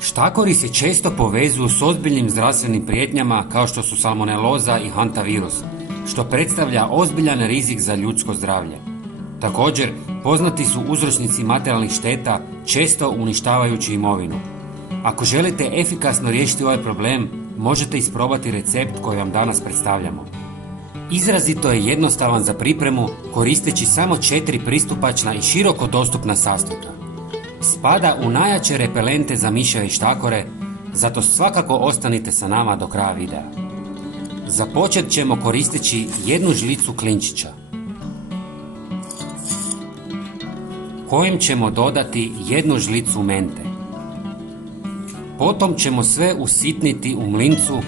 Štakori se često povezuju s ozbiljnim zdravstvenim prijetnjama kao što su salmoneloza i hantavirus, što predstavlja ozbiljan rizik za ljudsko zdravlje. Također, poznati su uzročnici materijalnih šteta, često uništavajući imovinu. Ako želite efikasno riješiti ovaj problem, možete isprobati recept koji vam danas predstavljamo. Izrazito je jednostavan za pripremu, koristeći samo 4 pristupačna i široko dostupna sastojka. Spada u najjače repelente za miševe i štakore, zato svakako ostanite sa nama do kraja videa. Započet ćemo koristeći 1 žlicu klinčića, kojim ćemo dodati 1 žlicu mente. Potom ćemo sve usitniti u mlincu,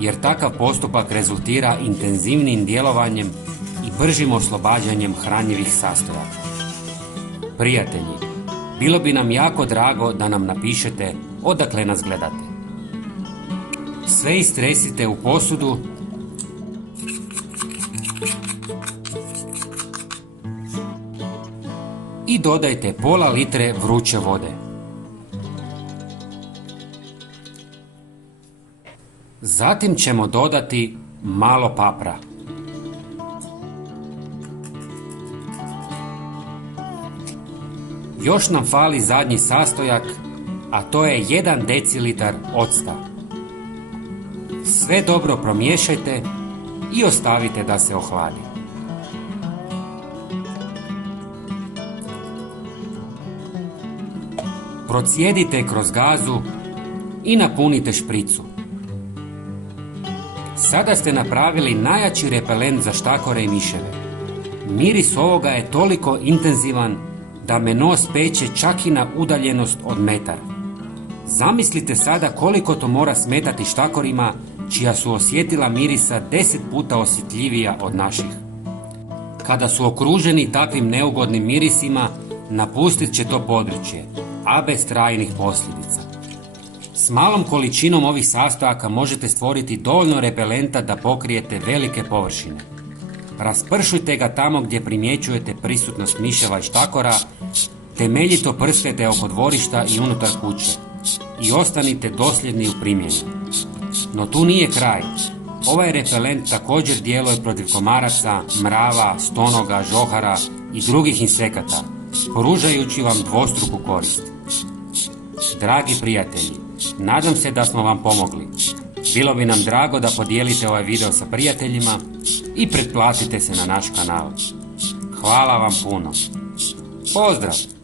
jer takav postupak rezultira intenzivnim djelovanjem i bržim oslobađanjem hranjivih sastojaka. Prijatelji, bilo bi nam jako drago da nam napišete odakle nas gledate. Sve istresite u posudu i dodajte pola litre vruće vode. Zatim ćemo dodati malo papra. Još nam fali zadnji sastojak, a to je 1 decilitar octa. Sve dobro promiješajte i ostavite da se ohladi. Procijedite kroz gazu i napunite špricu. Sada ste napravili najjači repelent za štakore i miševe. Miris ovoga je toliko intenzivan da me nos peče čak i na udaljenost od metara. Zamislite sada koliko to mora smetati štakorima čija su osjetila mirisa 10 puta osjetljivija od naših. Kada su okruženi takvim neugodnim mirisima, napustit će to područje, a bez trajnih posljedica. S malom količinom ovih sastojaka možete stvoriti dovoljno repelenta da pokrijete velike površine. Raspršujte ga tamo gdje primjećujete prisutnost miševa i štakora, temeljito prskajte oko dvorišta i unutar kuće i ostanite dosljedni u primjeni. No tu nije kraj. Ovaj repelent također djeluje protiv komaraca, mrava, stonoga, žohara i drugih insekata, pružajući vam dvostruku korist. Dragi prijatelji, nadam se da smo vam pomogli. Bilo bi nam drago da podijelite ovaj video sa prijateljima i pretplatite se na naš kanal. Hvala vam puno. Pozdrav!